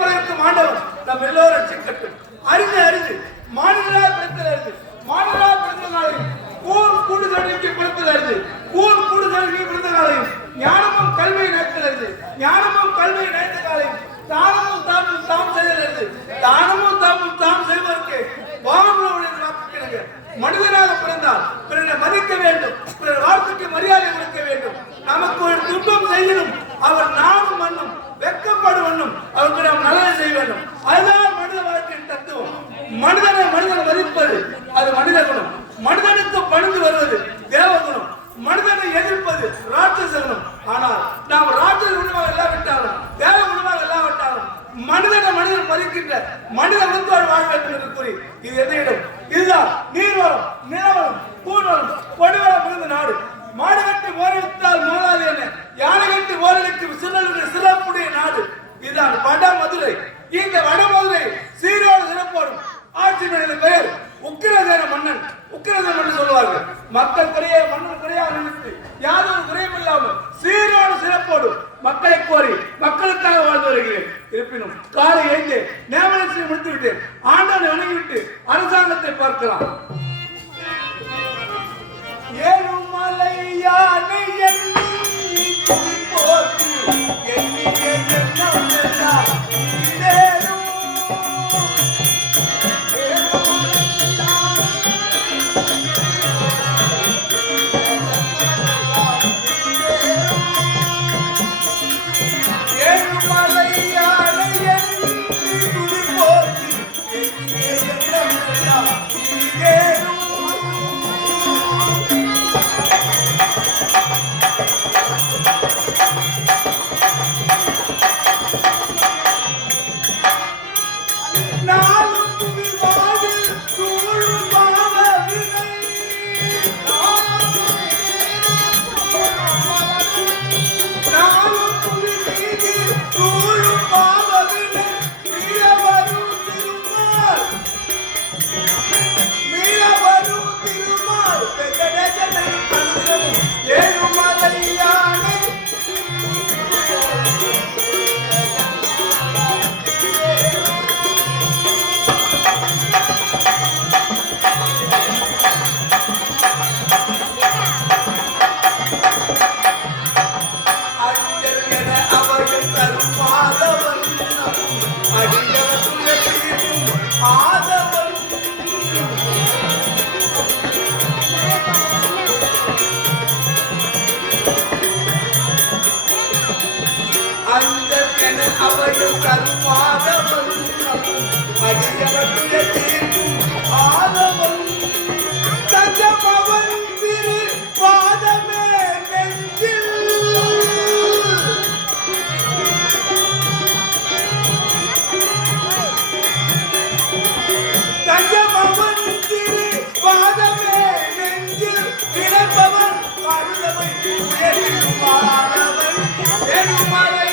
பலருக்கும் ஆண்டவன் நம் எல்லோரும் ரட்சிக்கட்டும். அரிது மாநிலா பிறந்தது மாநிலா பிறந்த நாளையும் கூடுதலுக்கு பிறப்பது அரிது கூடுதலுக்கு பிறந்த நாளையும் ஞானமும் கல்வி நேர்த்தது ஞானமும் கல்வி நேர்த்த காலையும் தானமும் தாம் செய்தது தானமும் தாம் செய்வதற்கு வானங்களுடைய வாக்குகிறது. மனிதனாக பிறந்தால் பிறரை மதிக்க வேண்டும், பிறர் வார்த்தைக்கு மரியாதை கொடுக்க வேண்டும். நமக்கு ஒரு துன்பம் செய்யணும், அவர் நானும் மண்ணும் வெக்கப்படும் அவருக்கு நாம் நல்லதை செய்ய வேண்டும். அதுதான் மனித வாழ்க்கையின் தத்துவம். மனிதனை மனிதன் மதிப்பது அது மனித குணம். மனிதனுக்கு பணிந்து வருவது தேவகுணம். மனிதனை எதிர்ப்பது ராட்சச குணம். ஆனால் நாம் ராட்சச குணமாக இல்லாவிட்டாலும் தேவ குணமாக இல்லாவிட்டாலும் மனிதனை மனிதன் மதிக்கின்ற மனித குணத்தோடு வாழ வேண்டும் என்று கூறி இது எந்த இடம்? இதுதான் நீர்வளம், நிலவளம், பூர்வளம், பொடிவளம் மிகுந்த நாடு. மாடு கட்டி ஓரளித்தால் மோதாது என யானை கட்டி ஓரளிக்கும் சிறப்புடைய நாடு. இதுதான் வடமதுரை. இந்த வடமதுரை சீரோடு சிறப்போடும் ஆட்சி மன்னன் பெயர் உக்கிரசேன மன்னன். உக்கிரசேன மன்னன் சொல்வார்கள். மக்கள் குறைய மன்னன் குறையாக நினைத்து யாதொரு குறையும் இல்லாமல் சீரோடு சிறப்போடும் மக்களை கோரி மக்களுக்காக வாழ்ந்து வருகிறேன். இருப்பினும் காலை எழுந்து நேமனத்தை முடித்து விட்டேன். ஆண்டவனை வணங்கிவிட்டு அரசாங்கத்தை பார்க்கலாம். ஏழுமலை யானை எண்ணி போட்டு எண்ணிய எண்ணம் எல்லாம் அவர்கள் கருமாதவன் அடியவற்றிய தீர்க்கும் ஆதவன் தஞ்சமவன் திரு பாதமே நெஞ்சில் தஞ்சமவன் திரு பாதமே நெஞ்சில் கிடப்பவன் கருதவை உயர்வானவன் எருமலை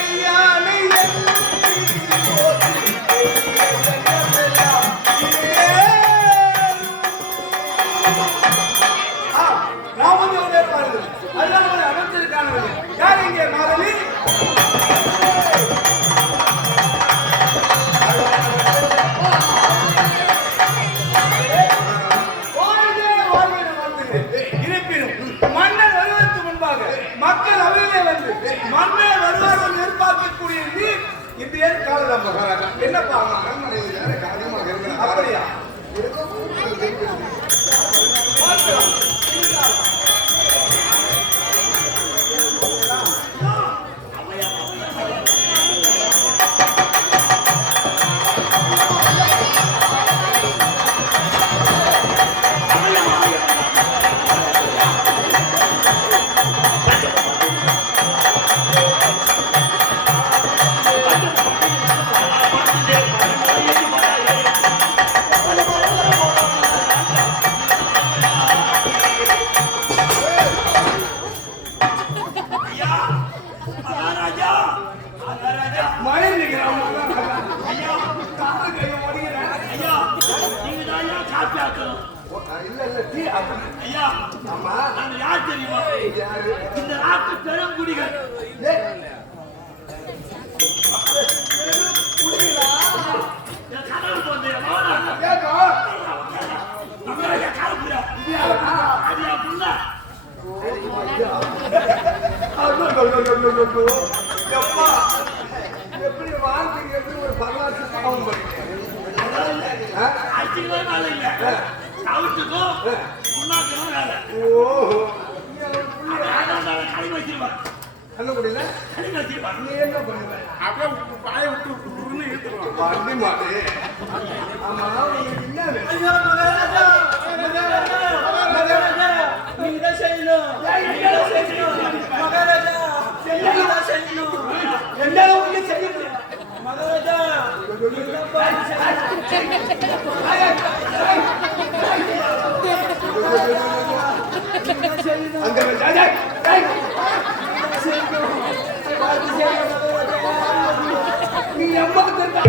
யார் இங்கே மாதவி? இருப்பினும் மன்னர் வருவதற்கு முன்பாக மக்கள் அவையிலே வந்து மன்னர் வருவார்கள் எதிர்பார்க்கக்கூடிய நீர் இந்த ஏன் காலம் என்னப்பா அப்படியா? இந்த நாட்டு பெரும் குடிகள் எப்பா எப்படி வாழ்க்கைக்கு எப்படி ஒரு வரலாற்று பாவம் பண்ணுங்க கண்ண முடியல நீ என்ன பண்ணுவ அப்படியே பாய விட்டு வண்டி மாடு ஆமா உங்களுக்கு என்ன நீங்க செய்யணும் மகாராஜா செய்யணும் என்னால உங்களுக்கு செய்யணும் மகாராஜா அந்த நீ எவ்வளவு தெரிஞ்சா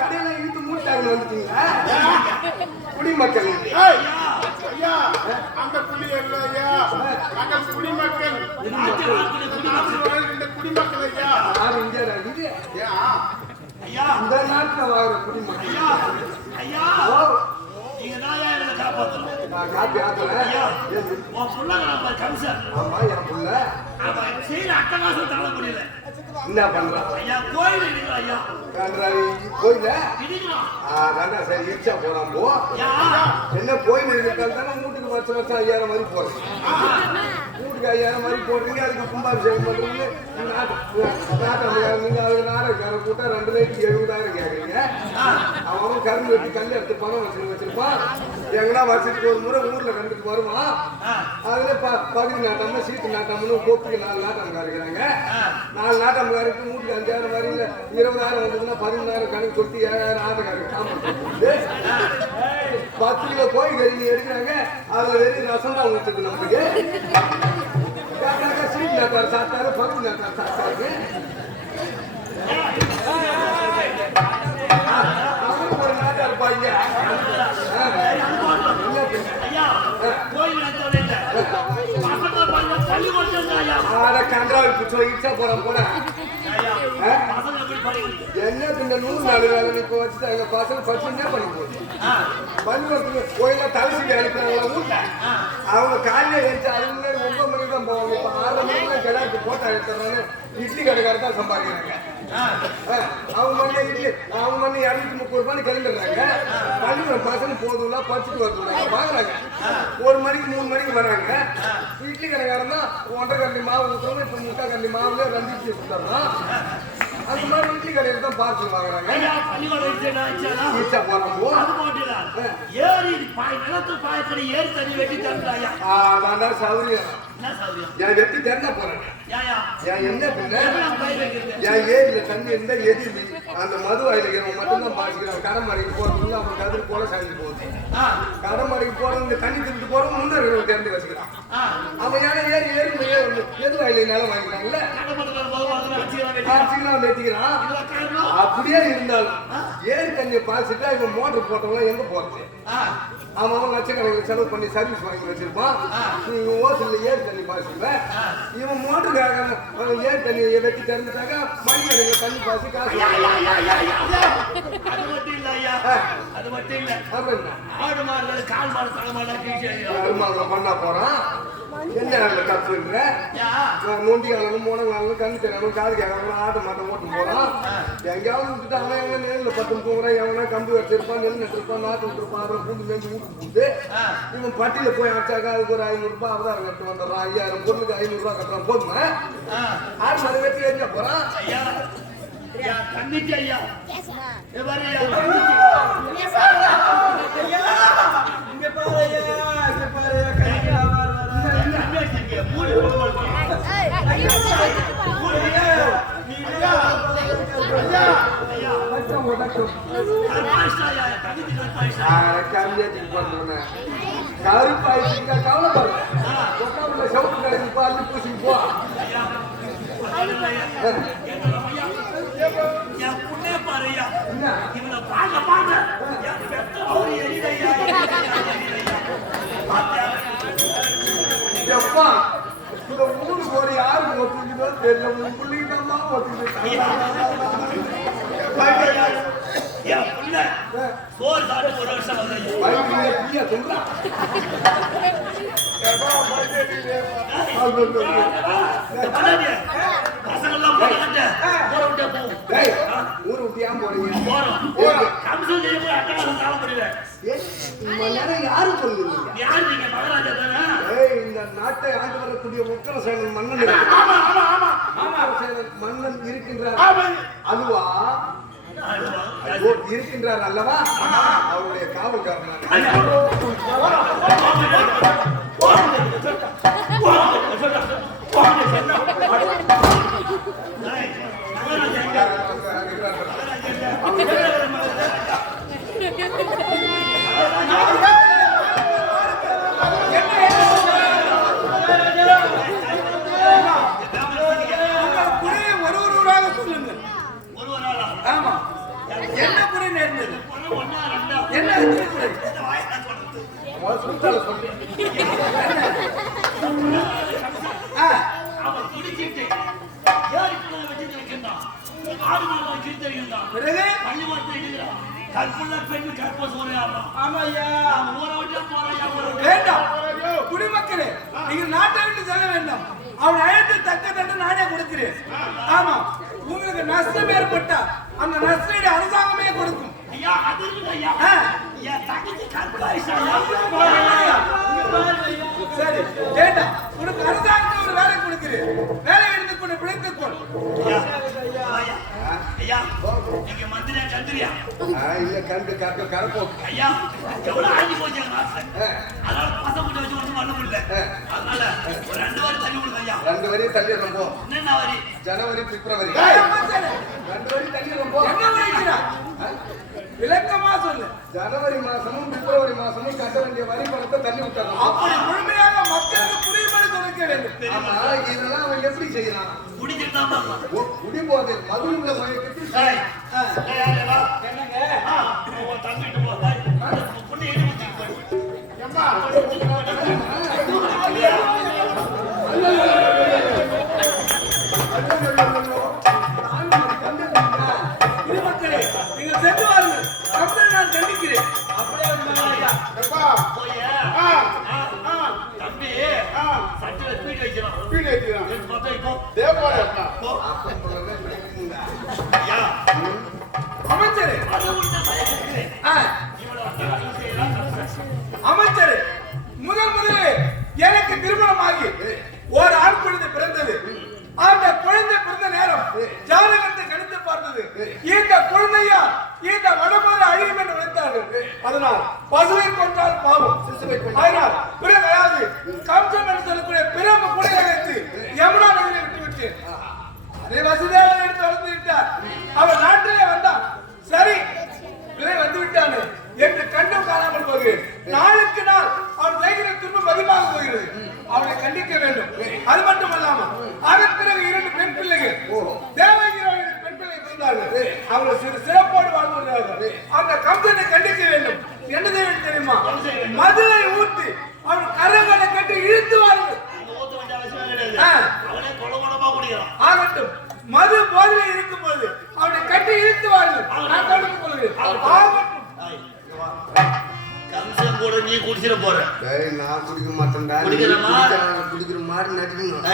கடையில இழுத்து மூட்டாங்க வந்துட்டீங்களா குடிமக்கள் அந்த புலி ஐயா நாங்கள் குடிமக்கள் குடிமக்கள் ஐயா இந்த நாட்டுல வாங்குற குடிமக்கள் காப்பி ஆத்துல ஆமா என் புள்ள என்ன பண்றான் கோயில சரி இச்சா போறான் போ என்ன கோயில் இருக்கிறதால தானே வீட்டுக்கு வருஷம் 5000 மாதிரி போறேன் வீட்டுக்கு 5000 மாதிரி போடுறீங்க அதுக்கு கும்பாபிஷேகம் பண்றீங்க நீங்க அதுக்கு நாடகார கூட்டா 2 லைட்டுக்கு 70,000 கேக்குறீங்க அவன் கரும்பு வெட்டி கல் எடுத்து பணம் வச்சிருப்பான் எங்கன்னா வருஷத்துக்கு ஒரு முறை ஊர்ல கண்டுக்கு வருவான் அதுல பகுதி நாட்டாம சீட்டு நாட்டாமன்னு கோப்புக்கு 4 நாட்டம் காரிக்கிறாங்க 4 நாட்டம் காரிக்கு வீட்டுக்கு 5000 மாதிரி 20,000 வந்ததுன்னா 11,000 கணக்கு கொடுத்து 7,000 ஆட்டக்காரங்க காமன் 10 கிலோ கோழி கறி எடுக்கிறாங்க அதுல வெறும் ரசம் தான் ஊற்றுது நமக்கு சீட்டு நாட்டார் சாப்பிட்டாரு பகுதி நாட்டார் சாப்பிட்டாரு அவருக்கு ஒரு நாட்டார் பாங்க கன்றாவை பிடிச்சோ இச்சா போறான் போட என்ன இந்த 100 நாள் வேலை இப்ப வச்சுட்டாங்க பசங்க பச்சுன்னே பண்ணி போகுது பள்ளிக்கூடத்துக்கு கோயில தலைசிக்கு அனுப்புறாங்களா வீட்டுல அவங்க காலையில எழுந்து 9 மணிக்கு தான் போவாங்க இப்ப 6 மணிக்கு தான் கிடாக்கு போட்டா எடுத்துறாங்க இட்லி கடைக்காரர் தான் சம்பாதிக்கிறாங்க அவங்க மணி 230 ரூபாய் கிளம்பிடுறாங்க பள்ளிக்கூடம் பசங்க போதும்ல படிச்சுட்டு வருதுங்க வாங்குறாங்க 1 மணிக்கு 3 மணிக்கு வர்றாங்க இட்லி கடைக்காரன் தான் 1.5 கண்டி மாவு ஊற்றுறோம் இப்ப 3/4 கண்டி மாவுல 2 இட்லி கொடுத்துறோம் அந்த மாதிரி இட்லி கடையில தான் பார்சல் வாங்குறாங்க சௌரியம் என் வெட்டி திறந்தா போறேன் என்ன என் ஏரியில தண்ணி இருந்தா எதி அந்த மது வாயிலுக்கிறவங்க மட்டும்தான் பாசிக்கிறான் கடமாடிக்கு போறதுல அவங்க கதிர் போல சாய்ந்து போகுது கடமாடிக்கு போறவங்க தண்ணி திருட்டு போறவங்க முன்னே திறந்து வச்சுக்கிறான் அவன் ஏன்னா ஏறி எது வாயிலால வாங்கிக்கிறாங்கல்ல வெட்டிக்கிறான் அப்படியே இருந்தாலும் ஏரி தண்ணியை பாய்ச்சிட்டா இவன் மோட்டர் போட்டவங்க எங்க போறது அவன் லட்சக்கணக்கில் செலவு பண்ணி சர்வீஸ் வாங்கி வச்சிருப்பான் நீங்க ஓசல்ல ஏரி தண்ணி பாய்ச்சுவேன் இவன் மோட்டருக்காக ஏரி தண்ணியை வெட்டி திறந்துட்டாக்க மணிக்கடையில தண்ணி பாய்ச்சி காசு பண்ணா போறான் என்ன தப்புன்ற நொண்டி காலம் மூணங்காலம் கண்ணு தெரியாம காது கேட்கறாங்க ஆட்டு மாட்டம் ஓட்டு போறான் எங்கேயாவது விட்டுட்டு அவன் எங்க நேரில் 10 தூங்குறான் எவனா கம்பி வச்சிருப்பான் நெல் நட்டுருப்பான் நாட்டு விட்டுருப்பான் அப்புறம் பூண்டு மேய்ச்சி வீட்டு போட்டு இவன் பட்டியில போய் அடிச்சாக்கா அதுக்கு ஒரு 500 ரூபாய் அவதாரம் கட்டு வந்துடுறான் 5000 பொருளுக்கு 500 ரூபாய் கட்டுறான் போதுமா ஆடு மரம் வெட்டி எரிஞ்சா போறான் கருப்பாயிட்டீங்க கவலைப்படுற சவுக்கு கடைக்கு பால் பூசி போ எப்பா இந்த ஊருக்கு ஒரு யாருக்கு ஒத்துக்கிட்டோ தெரியல உன் பிள்ளைங்க என் புள்ள சோறு சாப்பிட்டு 1 வருஷம் வந்து பசங்கள்லாம் போட்டு ஊரு விட்டியா போறீங்க போறோம் கம்சம் செய்ய போய் அட்டகாசம் கால முடியல யாரு சொல்லுங்க யார் நீங்க மகாராஜா தானே இந்த நாட்டை ஆண்டு வரக்கூடிய உக்கர சேனல் மன்னன் மன்னன் இருக்கின்றார் அதுவா இருக்கின்றார் அல்லவா அவருடைய காவல்காரன் ஆமா என்ன குறை நேர்ந்தது என்ன அவன் குடிச்சிட்டு ஏரிக்குள்ள வச்சு நிற்கின்றான் 6 நாள் வச்சு தெரியுந்தான் பிறகு பள்ளிவாசல் இருக்கிறான் கற்புள்ள பெண் கற்ப சூறையாடுறான் ஆமாய்யா ஊரை விட்டு போறான் வேண்டாம் குடிமக்களே நீங்க நாட்டை விட்டு செல்ல வேண்டாம் அவன் அழைத்து தக்க தட்டு நானே கொடுக்கிறேன் ஆமா உங்களுக்கு நஷ்டம் ஏற்பட்டா அந்த நஷ்டீடு அரசாங்கமே கொடுக்கும் ஐயா அது இருக்கு ஐயா என் தங்கச்சி கற்பாயிஷா சரி வேண்டாம் உனக்கு அரசாங்கத்தில் ஒரு வேலை கொடுக்கிறேன் வேலை எடுத்துக்கொண்டு பிழைத்துக்கொள் ஐயா நீங்க மந்திரியா கந்திரியா இல்ல கண்டு கண்டு கரப்போ ஐயா எவ்வளவு ஆண்டி போச்சு அதனால பசங்க கூட வச்சு ஒன்றும் பண்ண முடியல அதனால ஒரு 2 வாரம் தள்ளி விடுங்க ஐயா 2 வரி தள்ளி ரொம்ப என்ன வரி ஜனவரி பிப்ரவரி 2 வரி தள்ளி ரொம்ப என்ன வரிக்கிறா விளக்கமா சொல்லு ஜனவரி மாசமும் பிப்ரவரி மாசமும் கட்ட வேண்டிய வரி பணத்தை தள்ளி விட்டாங்க அப்படி முழுமையாக மக்களுக்கு புரியும்படி சொல்லிக்க வேண்டும் ஆமா இதெல்லாம் அவன் எப்படி செய்யலாம் குடிச்சிட்டு தான் பார்க்கலாம் குடி போதை மதுவுள்ள மயக்கத்தில் என்னங்க தங்கிட்டு போய் புண்ணி எழுதி வச்சுட்டு மக்களே நீங்கள் சென்று வாருங்கள் அப்படி நான் கண்டிக்கிறேன் அப்படியே தம்பி சட்டில ஸ்பீட் வைக்கிறோம் அமைச்சரே அமைச்சரே முதலே எனக்கு திருமணமாகி ஒரு ஆண் குழந்தை பிறந்தது அந்த குழந்தை பிறந்த நேரம் ஜாதகத்தை கணித்து பார்த்தது இந்த குழந்தையா இந்த வடமர அழியும் என்று நினைத்தார்கள் அதனால் பசுவை கொன்றால் பாவம் அதனால் பிறகு கம்சம் என்று சொல்லக்கூடிய பிறப்பு கூட வைத்து யமுனா நதியை விட்டுவிட்டு அதே வசதியாக எடுத்து வளர்ந்து விட்டார் அவர் நாட்டிலே வந்தார் சரி பிள்ளை வந்து விட்டானு என்று கண்டும் காணாமல் போகிறேன் நாளுக்கு நாள் அவன் செய்கிற துன்பம் அதிகமாக போகிறது அவனை கண்டிக்க வேண்டும் அது மட்டுமல்லாமல் அதன் பிறகு 2 பெண் பிள்ளைகள் தேவகிராஜ் பெண் பிள்ளை பிறந்தார்கள் அவர்கள் சிறப்போடு வாழ்ந்து வருகிறார்கள் அந்த கம்சனை கண்டிக்க வேண்டும் என்ன செய்ய தெரியுமா மதுரை ஊற்றி அவன் கரங்களை கட்டி இழுத்து வாருங்கள் ஆகட்டும் மது போதில் இருக்கும் போது அவனை கட்டி இழுத்து வாருங்கள் நான் கவனித்துக் கொள்கிறேன் ஆகட்டும் கம்சன் கூட நீ குடிச்சிட போற நான் குடிக்க மாட்டேன்டா குடிக்கிற மாதிரி நடிக்கணும்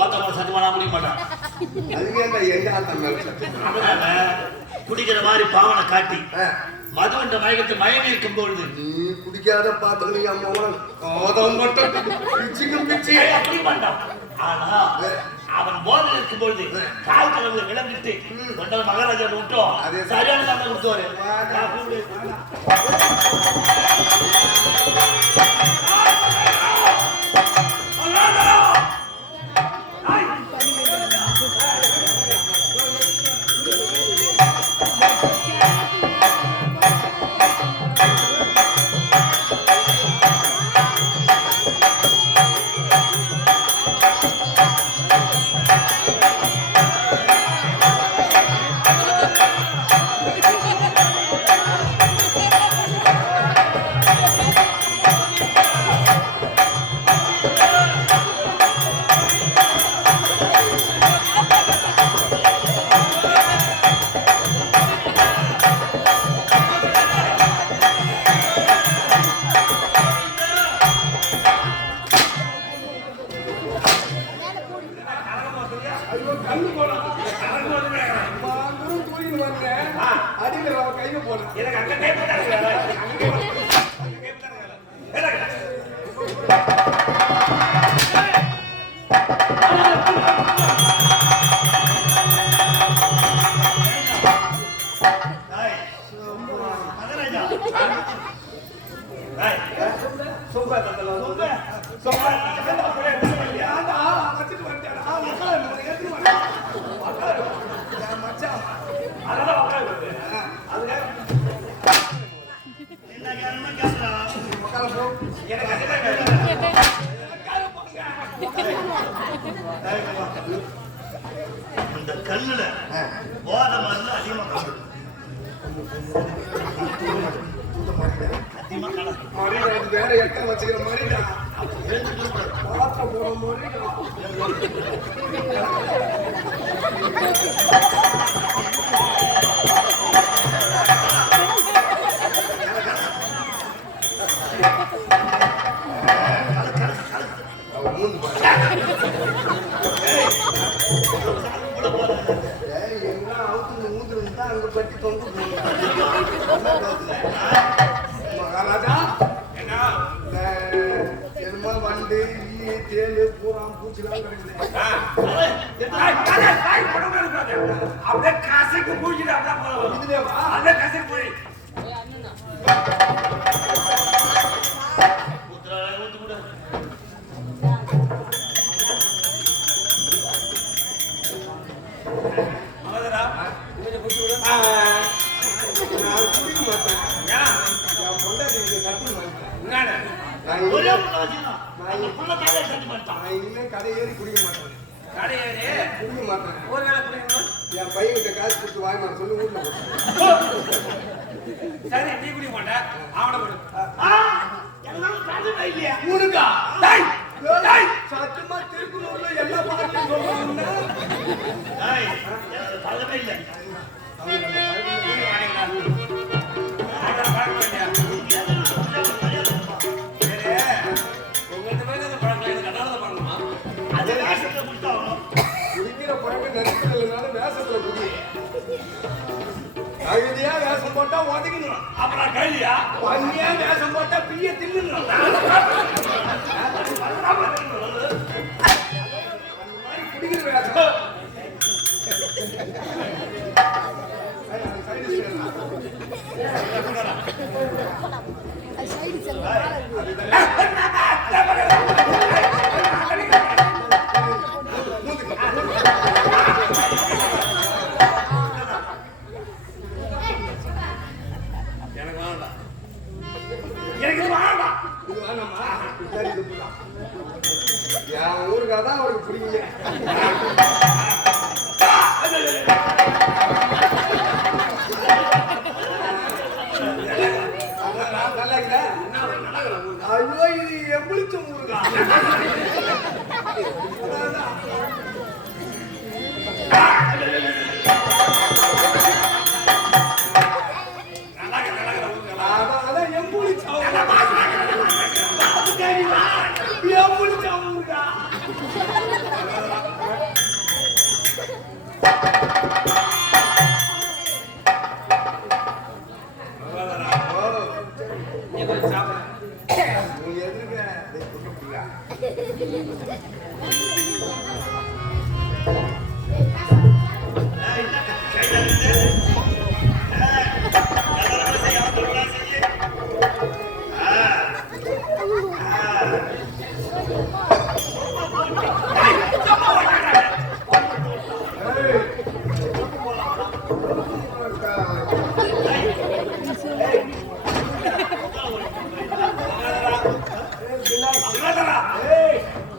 ஓத்தமா சத்துமானா முடிய மாட்டான் அதுக்கேண்டா எங்க ஆட்டம் மேல அதனால குடிக்கிற மாதிரி பாவனை காட்டி மதுவன்ற மயக்கத்தை மயங்கி இருக்கும் பொழுது நீ குடிக்காத பாத்துக்கணும் அம்மாவன் கோதம் மட்டும் பிச்சுக்கும் பிச்சு அப்படி மாட்டான் ஆனா அவன் போதில் இருக்கும் பொழுது கால் கலவுல விளம்பிட்டு கொண்ட மகாராஜா விட்டோம் சரியான தந்தை கொடுத்துவாரு சொம்ப தந்தலாம் சொம்ப சொம்ப ஏன்டா வச்சிட்டு வந்துட்டேன் மக்களே எடுத்து மக்களே மச்சான் அதெல்லாம் உட்காரு அதுக்காக என்ன கேள்வி கேட்கலாம் மக்களே போ எனக்கு அதுதான் இந்த கல்லுல போதை மருந்து அதிகமா கலந்து அதிகமா கலந்து மரியாதை வேற எட்ட வச்சுக்கிற மாதிரி பார்க்க போற மாதிரி மகாராஜா என்னமோ வண்டு ஈ தேலு பூராம் பூச்சிலாம் அப்படியே கசக்கு பூச்சிட்டு அப்படியே இதுலேவா அப்படியே கசக்கு போய் ஊத்து கூட நான் குடிக்க மாட்டேன் என் பொண்டாட்டி சட்டி மாட்டேன் ஒரே புள்ளதான் அந்த புள்ள காலை கட்டி மாட்டான் நான் இனிமே கடை ஏறி குடிக்க மாட்டேன் கடையே குடிக்க மாட்டேன் ஒரு வேலை குடிக்கணும் என் பையன்கிட்ட காசு கொடுத்து வாங்கி நான் சொல்லி வீட்டுல போட்டேன் சரி நீ குடிக்க மாட்டேன் அவனை கொடு எல்லாம் சாதனை இல்லையா முருகா டேய் டேய் சத்தியமா திருக்குறள்ல எல்லா பாட்டையும் சொல்றாங்க ஏய் எனக்கு சாதனை இல்லை அது நேசத்தை கொடுத்தாகணும் குடிக்கிற பழக்கம் நினைக்கிறதுனால வேஷத்துல குடி தகுதியா வேஷம் போட்டா ஒதுக்கணும் அப்புறம் கைலியா பண்ணியா வேஷம் போட்டா பிய தின்னுணும் குடிக்கிற வேஷம் என் ஊருக்காக தான் அவருக்கு பிடிக்கல ஐயோ இது எம்பிடிச்ச ஊருக்கா அதான் எம்பிடிச்ச எம்பிடிச்ச ஊருக்கா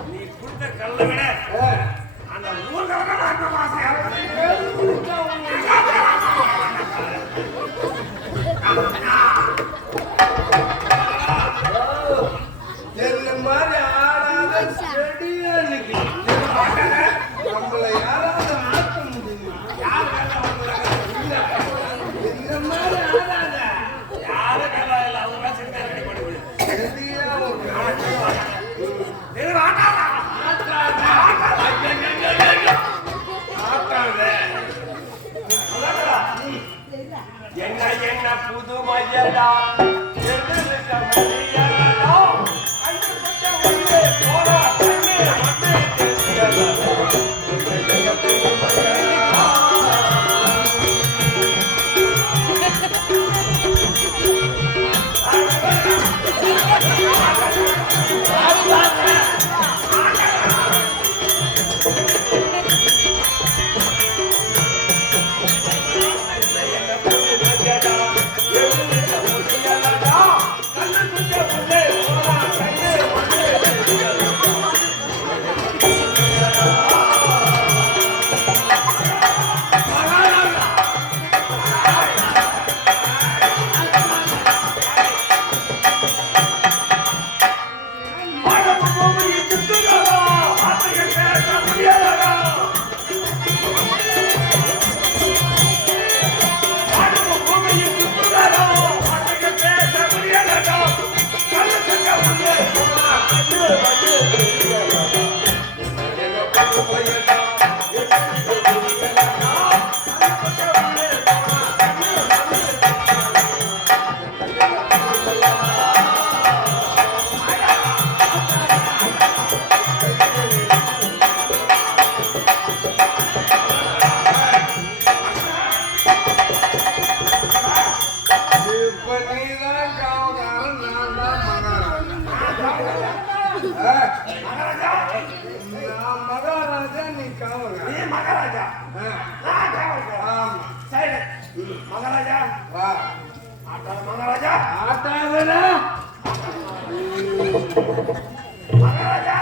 நீ கொடுத்த கல்லை விட அந்த ஊர்காரன் மாசையா என்ன மாதிரி ஆடாத செடியா இருக்கு நம்மளை யாராவது ஆக்க முடியுமா என்ன மாதிரி ஆடாத யாரும் கல்லா இல்ல அவங்க சின்ன ரெடி பண்ணி செடியா ஒரு என்ன என்ன புது மையடா Ha ha ha! இப்ப நீதான் காவக்காரன், நான் தான் மகாராஜா. நான் மகாராஜா, நீ காவக்காரன். நீ மகாராஜா ஆ, நான் காவல்காரன். ஆமா. சரி மகாராஜா வா. ஆட்டாத மகாராஜா ஆட்டாதடா. மகாராஜா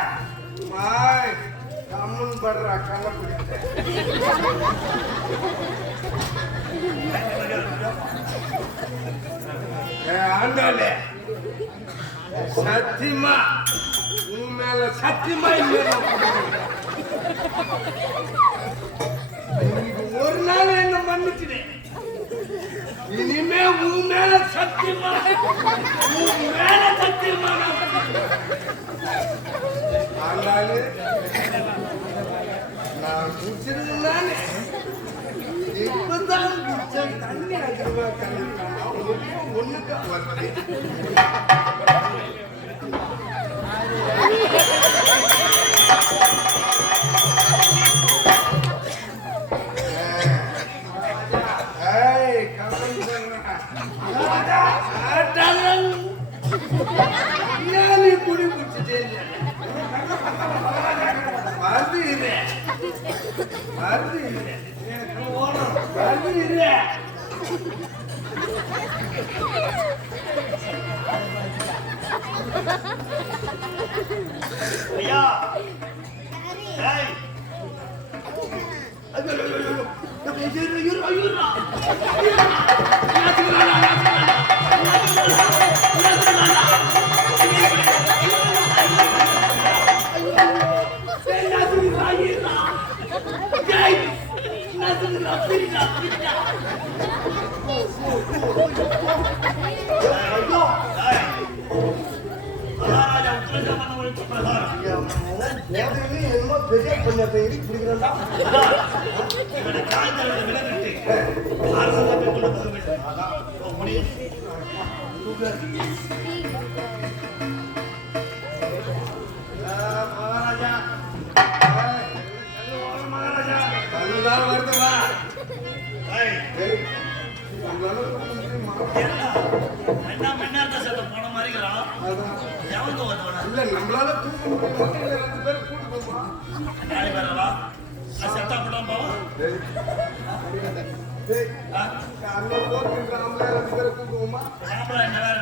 மாய், கம்முன்னு படுறா, கள்ள குடிக்க. ஆண்டாளே, சத்தியமா உன் மேல சத்தியமா இன்னைக்கு ஒரு நாள் என்ன மன்னிச்சுட்டேன். இனிமே உன் மேல சத்தியமா ஆண்டாளு, நான் குடிச்சிருந்தானே இப்பதான் குடிச்ச தண்ணி அதிகமா கலந்துட்டானா ஒண்ணுக்கு வருது. ஏய், கவனம் சொல்றா. ஆட்டாளன். ஏன் நீ குடி குடிச்சிட்டே இல்ல? வருது இல்லை, வருது இல்லை, வருது இல்லை. ஐயா ஏய் மகாராஜா உத்தரவு பண்ண முடிச்சு பிரகாரம் என்னமோ பெரிய பண்ணத்தை பிடிக்கிறா. இவனை காய்ச்சல் விலகிட்டு அரசு தப்பி கொண்டு போக வேண்டும். அதான் முடியும். மகாராஜா மகாராஜா அதுதான் வருதுவா. ஏய் என்ன மண்ணார்த்த சத்தம் போன மாதிரிங்கிறான். எவனுக்கு வருவானா இல்ல, நம்மளால தூக்க முடியும். ரெண்டு பேரும் கூட்டு போமா. நாளை வரவா செத்தா போட்டான் போவோம். அங்க போட்டு நம்மளே ரெண்டு பேரும் கூட்டுவோமா. சாப்பிட என்ன வேற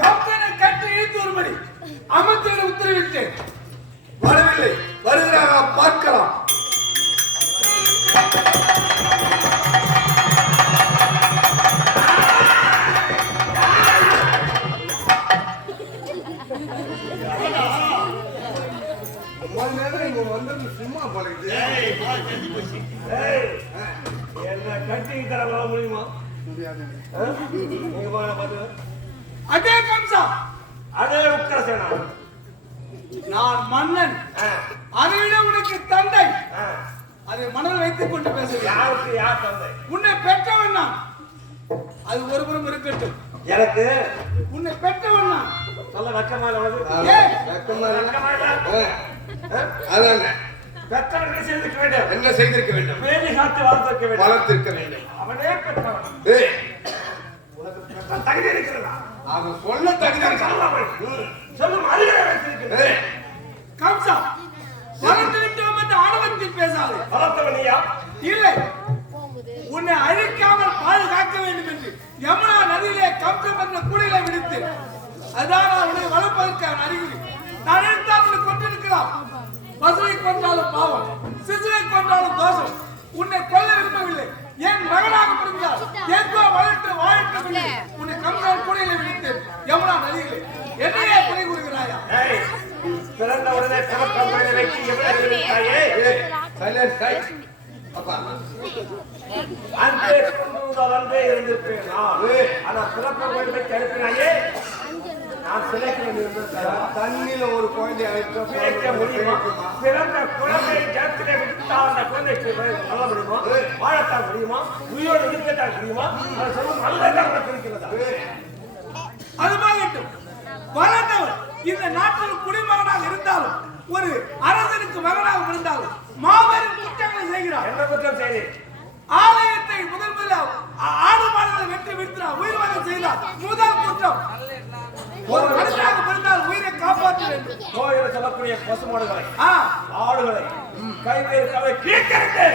கப்பனை கட்டி இழுத்து வரும்படி அமைச்சரை உத்தரவிட்டு வரவில்லை. வருகிறாரா பார்த்து ஏய், போ, தெரிஞ்சு போச்சு. ஏய், என்ன கட்டிங் தர வர முடியுமா? நீங்க போங்க பாத்து. அதே கம்சா, அதே உக்கிரசேனா. நான் மன்னன், ஆ, அதை விட உனக்கு தந்தை. ஆ. அதை மனதில் வைத்துக் கொண்டு பேசுகிறேன். யாருக்கு யார் தந்தை? உன்னை பெற்றவன் நான். அது ஒருபுறம் இருக்கட்டும். எனக்கு உன்னை பெற்றவன் நான். சொல்ல வெக்கமா இல்ல உனக்கு? ஏன்? வெக்கமா இல்ல? அதானே. பெற்றவன் என்ன செய்திருக்க வேண்டும்? என்ன செய்திருக்க வேண்டும்? வேலி காத்து வளர்த்திருக்க வேண்டும். வளர்த்திருக்க வேண்டும். அவனே பெற்றவன். ஏய், உனக்கு பெற்ற தகுதி இருக்கிறதா? அவன் சொல்ல தகுதி இருக்கா? சொல்லும் அறிவுரை வைத்திருக்கிறது. ஏய், கம்சா, வளர்ந்து விட்டோம் என்று ஆணவத்தில் பேசாதே. வளர்த்தவன் நீயா? இல்லை, உன்னை அழிக்காமல் பாதுகாக்க வேண்டும் என்று யமுனா நதியிலே கம்சம் என்ற குடிலை விடுத்து, அதான் நான் உன்னை வளர்ப்பதற்கான அறிகுறி. நான் எடுத்தால் உன்னை கொண்டிருக்கலாம். பசுவை கொண்டாலும் பாவம், சிசுவை கொண்டாலும் தோஷம். உன்னை கொல்ல விரும்பவில்லை. என் மகனாக பிறந்தால் எங்கோ வளர்த்து வாழட்டும் என்று உன்னை கம்சன் குடிலை விடுத்து யமுனா நதியிலே என்னையே குறை கூறுகிறாயா? ஏய், பிறந்த உடனே பிறந்த உடனே வைத்து எப்படி விட்டாயே? ஏய், silence, silence. அப்பா, அன்பே கொண்டுவதால் அன்பே இருந்திருப்பேன் நான். ஆனா பிறந்த உடனே வைத்து அனுப்பினாயே, நான் சிலைக்க வேண்டியிருந்தேன். தண்ணியில ஒரு குழந்தை பிழைக்க முடியுமா? பிறந்த குழந்தை ஜலத்திலே விட்டால் அந்த குழந்தைக்கு சொல்ல முடியுமா? வாழத்தான் முடியுமா? உயிரோடு இருக்கத்தான் முடியுமா? அதை சொல்லும் நல்ல இருக்கிறதா? அதுமாகட்டும், வளர்ந்தவர் இந்த நாட்டில் குடிமகனாக இருந்தாலும் ஒரு அரசனுக்கு மகனாக இருந்தாலும் மாபெரும் குற்றங்களை செய்கிறார். என்ன குற்றம் செய்தி? ஆலயத்தை முதல் ஆடு மாடுகளை வெற்றி விடுத்தார், உயிர் வாங்க செய்தார். முதல் குற்றம். ஒரு மனிதனாக பிறந்தால் உயிரை காப்பாற்ற வேண்டும். கோயிலில் சொல்லக்கூடிய பசுமாடுகளை, ஆ, ஆடுகளை, கைவேறு கவை கேட்கிறது.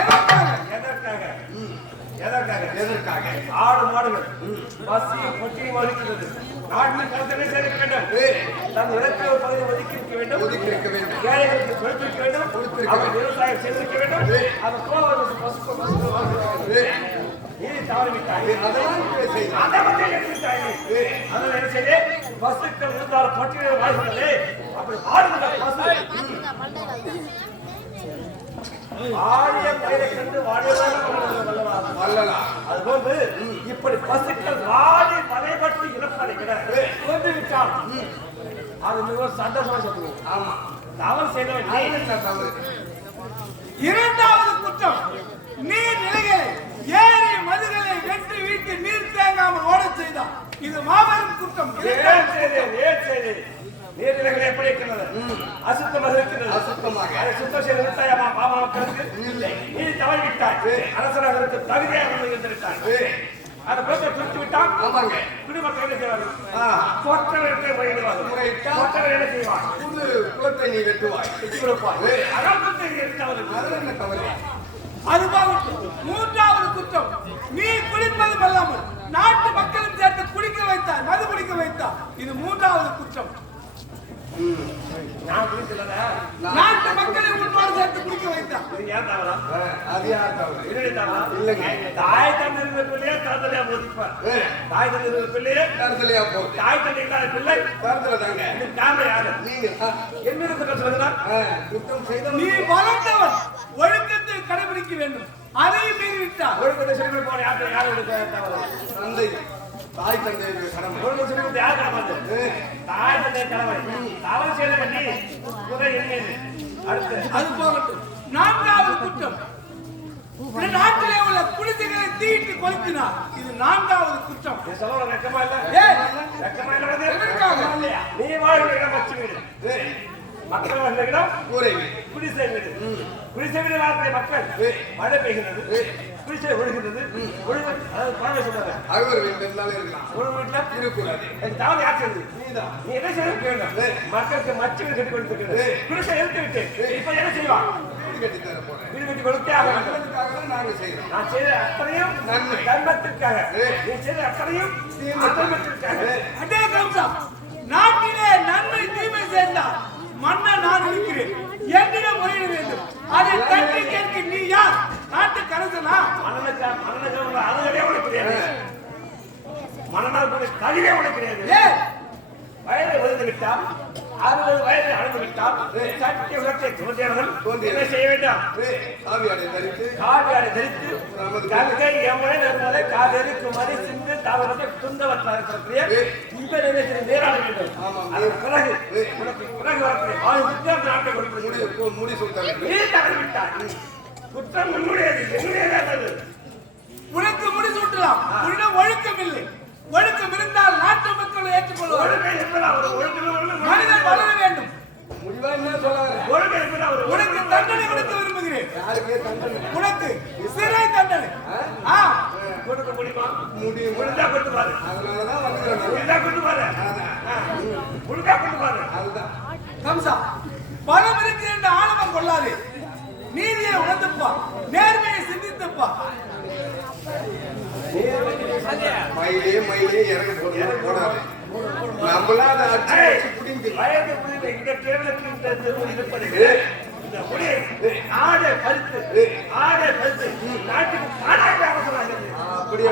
எதற்காக? எதற்காக? எதற்காக? எதற்காக? ஆடு மாடுகள் பசியும் பட்டினியும் இருக்கிறது. நாட்டில் கருத்தனை சேர்க்க வேண்டும். தன் இடத்தில் ஒரு பகுதியை ஒதுக்கி இருக்க வேண்டும். ஒதுக்கி இருக்க வேண்டும். ஏழைகளுக்கு கொடுத்திருக்க வேண்டும். கொடுத்திருக்க அவர் விவசாயம் செய்திருக்க வேண்டும். அந்த கோவலுக்கு பசு நீதி தவறிவிட்டாய். அதெல்லாம் இப்படி செய்யலாம். அதை பற்றி எடுத்துட்டாய். அதனால என்ன செய்து பசுக்கள் இருந்தால் பட்டியலில் வாழ்கிறது. அப்படி ஆடுகிற பசு ஆடிய பயிரை கண்டு வாடியதாக வல்லலாம். அதுபோன்று இப்படி பசுக்கள் வாடி வகைப்பட்டு இழப்பதை விட கொண்டு விட்டால் அது மிகவும் சந்தோஷமா சொல்லுவோம். ஆமா, தவறு செய்தவன் நீ. அது என்ன தவறு? இரண்டாவது குற்றம், நீர் நிலைகளை ஏரி மதுகளை வெற்றி வீட்டு நீர் தேங்காமல் ஓடச் செய்தார். இது மாபெரும் குற்றம். ஏன் செய்தேன்? ஏன் செய்தேன்? நீர்நிலைகள் எப்படி இருக்கிறது? அசுத்தமாக இருக்கிறது. அசுத்தமாக. அதை சுத்தம் செய்து விட்டாயமா பாபா மக்களுக்கு? இல்லை. நீ தவறிவிட்டாய். அரசராக இருக்க தகுதியாக இருந்திருக்காய். அந்த குழந்தை துடித்து விட்டால் ஆமாங்க. குடிமக்கள் என்ன செய்வார்கள்? ஆ, தோற்றவர்களை முறையிடுவார்கள். முறையிட்டால் தோற்றவர் என்ன செய்வார்? புது குளத்தை நீ வெட்டுவாய். வெட்டி கொடுப்பார். அகம்பத்தை எடுத்தவர்கள் அது என்ன தவறு? அதுபோகட்டும். மூன்றாவது குற்றம், நீ குடிப்பதும் அல்லாமல் நாட்டு மக்களும் சேர்த்து குடிக்க வைத்தார், மது குடிக்க வைத்தார். இது மூன்றாவது குற்றம். நான் குடிக்கல. நாட்டு மக்களை உன்னோடு சேர்த்து குடிக்க வைத்தார். இது ஏன் தவறா? அது யார் தவறு? என்னுடைய தவறா? இல்லைங்க. தாய் தந்தை இருக்கிற பிள்ளையே தரத்தலையா போதிப்பார். தாய் தந்தை இருக்கிற பிள்ளையே தரத்துலையா போகுது? தாய் தந்தை இல்லாத பிள்ளை தரத்துல தாங்க. இது காரணம் யாரு? நீங்க என்ன இருக்கிற சொல்லுங்க. குற்றம் நீ செய்தவன் வளர்ந்தவன், ஒழுக்கத்தை கடைபிடிக்க வேண்டும். அதையும் மீறிவிட்டார். ஒழுக்கத்தை சொல்லி போன யாரு யாரு தவறு? தந்தை, தாய் தந்தையுடைய கடமை. ஒழுக்கம் சொல்லி கொடுத்த யார் காப்பாத்து? தாய் தந்தை கடமை. தவறு செய்த பண்ணி குறை எண்ணியது. அடுத்து அது போகட்டும். நான்காவது குற்றம், இந்த நாட்டிலே உள்ள குடிசைகளை தீட்டு கொளுத்தினார். இது நான்காவது குற்றம். நீ சொல்ல வெக்கமா இல்ல? ஏன்? வெக்கமா இல்ல உனக்கு? எதற்காக? இல்லையா? நீ வாழ்கிற இடம் பச்சை வீடு. மக்கள் வாழ்கிற இடம் கூரை வீடு. குடிசை வீடு. குடிசை வீடு வாழ்க்கிற மக்கள் மழை பெய்கிறது, குடிசை ஒழுகிறது, அதாவது பழமை சொல்றாங்க. அறுவர் வீடு இருந்தாலும் இருக்கலாம். ஒரு வீட்டுல இருக்கக்கூடாது. எனக்கு தவறு யார் செய்யுது? நீதான். நீ என்ன செய்ய வேண்டும்? மக்களுக்கு மச்சு வீடு கட்டி கொடுத்துருக்கிறது. குடிசை எழுத்து விட்டு இப்ப என்ன செய்வான்? வீடு கட்டி தர போறேன். வீடு கட்டி கொடுத்தே ஆக வேண்டும். மக்களுக்காக தான் நாங்க செய்யறோம். நான் செய்த அத்தனையும் நன்மை. தர்மத்திற்காக. நீ செய்த அத்தனையும் அதர்மத்திற்காக. அதே கம்சம், நாட்டிலே நன்மை தீமை சேர்ந்தால் மன்னன் நான் இருக்கிறேன், என்னிடம் முறையிட வேண்டும். அதை தட்டி கேட்க நீ யார்? நாட்டு கரசனா? மன்னனுக்கு அதுகளே உனக்கு கிடையாது. மன்னனால் கழிவே உனக்கு கிடையாது. ஏன்? வயதை ஒதுந்து விட்டால் 60 வயதை அடைந்து விட்டால் சத்திய உலகத்தை தோன்றியவர்கள் என்ன செய்ய வேண்டாம்? சாவியாடை தரித்து காவியாடை தரித்து கங்கை யமுனை நர்மதை காவேரி குமரி சிந்து தாவரத்தை துந்தவற்றாக இவர் என்ன செய்ய நேராட வேண்டும். அதன் பிறகு உனக்கு பிறகு வரக்கூடிய வாழ்க்கை நாட்டை கொடுத்து முடி சொல்லிட்டாங்க. நீ தவறிவிட்டாய். குற்றம் உன்னுடையது, என்னுடையது. உனக்கு முடிசூட்டலாம். உன்னிடம் ஒழுக்கம் இல்லை. ஒழுக்கம் இருந்தால் நாட்டு மக்களை ஏற்றுக்கொள்வார்கள். ஒழுங்கை என்பதா ஒரு ஒழுங்கு மனிதன் வளர வேண்டும். முடிவா என்ன சொல்லாத. ஒழுங்கை என்பதா ஒரு உனக்கு தண்டனை கொடுக்க விரும்புகிறேன். யாருக்கே தண்டனை. உனக்கு சிறை தண்டனை. கொடுக்க முடியுமா? முடியும். முடிஞ்சா கொண்டு பாரு. அதனாலதான் வந்துக்கிறேன். முடிஞ்சா கொண்டு பாரு. முடிஞ்சா கொண்டு பாரு. அதுதான். கம்சா, பணம் இருக்கு என்ற ஆணவம் கொள்ளாதே. நீதியை உணர்ந்துப்பா, நேர்மையை சிந்தித்துப்பா. மயிலே இறங்க போடாது. நம்மளா அதை அடிச்சு வச்சு பிடிங்கிக்கலாம். வயது புரிந்த இந்த கேவலுக்கு இந்த இருப்பது இந்த முடி ஆடை பறித்து நாட்டுக்கு பாடாக அவசரம். அப்படியே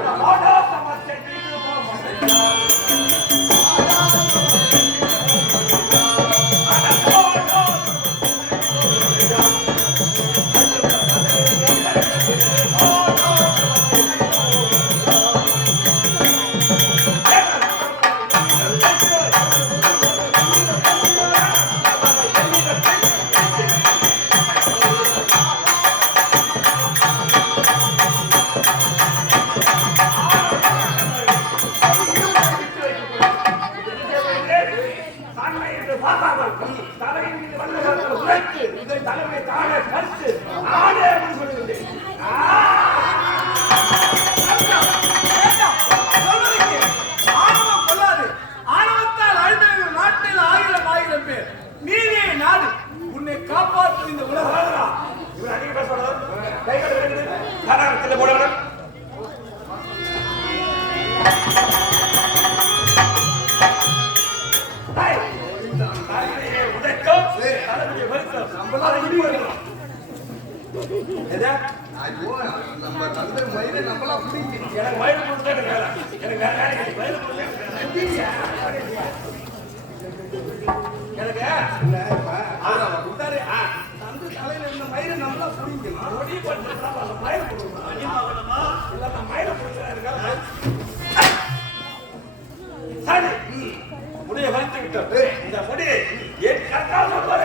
நம்ம தந்தை மயிலை நம்மளா பிடிக்கணும். எனக்கு வயது கொடுத்தா எனக்கு வேற வேலைக்கு வயது கொடுத்தா தந்தை தலையில இருந்த மயிலை நம்மளா பிடிக்கணும். முடிவு பண்ணுறா மயில கொடுக்கணும். இல்ல நான் மயில கொடுக்குறேன். சரி முடிய வலித்து விட்டோம். இந்த முடி என் கரெக்டாக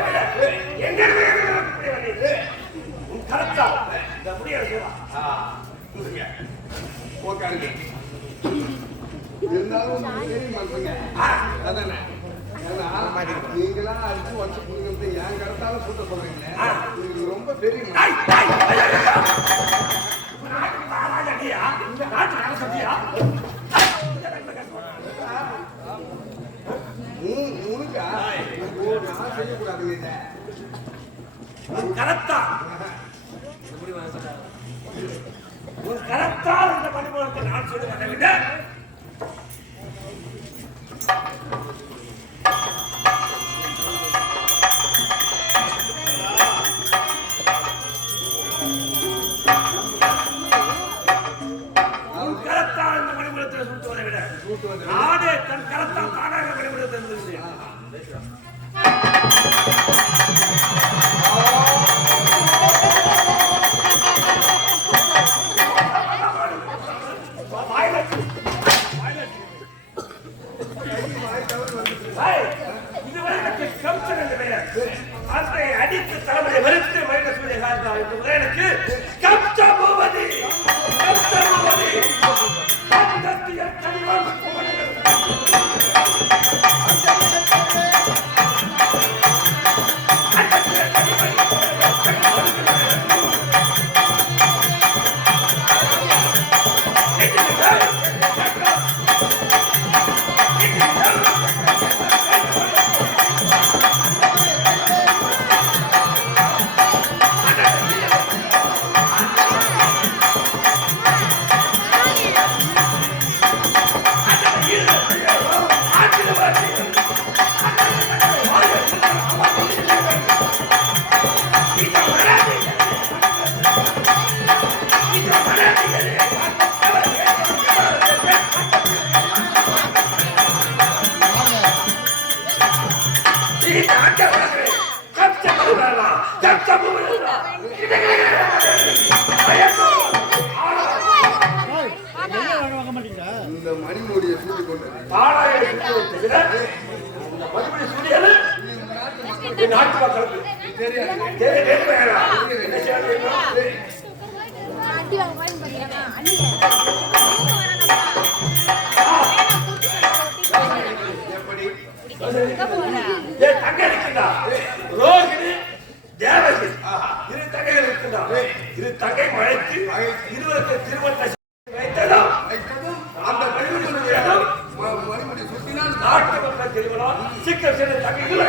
எங்க கரெக்டா இந்த முடிய உட்காருங்க. இருந்தாலும் தெரியுமா இருக்குங்க. அதானே நீங்களா அடிச்சு வச்சு கொடுக்கறது ஏன் கரெக்டாக கூட்ட சொல்றீங்களே. இது ரொம்ப பெரிய உனக்கா நான் செய்யக்கூடாதுங்க. கரெக்டா உன் கரெக்டால் இந்த பணிபுரத்தை நான் சொல்லுவதை விட உன் கரெக்டால் இந்த பணிபுரத்தை சுட்டுவதை விட நானே தன் கரெக்டால் தானாக பணிபுரத்தை அடித்து தலைமுறை வெறுத்து மைனஸ் எனக்கு கப்சா போவது இந்த மணிமுடியை சூடி கொண்டு தாடாயை சுற்றி வைத்தது இந்த மறுபடி சூடியது இந்த நாட்டு மக்களுக்கு தெரியாது. என்ன செய்யணும்? அடி வாங்க பாத்தீங்கன்னா அண்ணி எப்படி ஏன் தங்கை இருக்கின்றா? ரோகிணி, தேவகி. இரு தங்கைகள் இருக்கின்றா? இரு தங்கை மழைத்து இருவருக்கு திருமணத்தை வைத்ததா? வைத்ததும் அந்த மணிமுடி சுட்டினால் நாட்டு மக்கள் திருமணம் சீக்கிரம் சென்று தங்கைகளை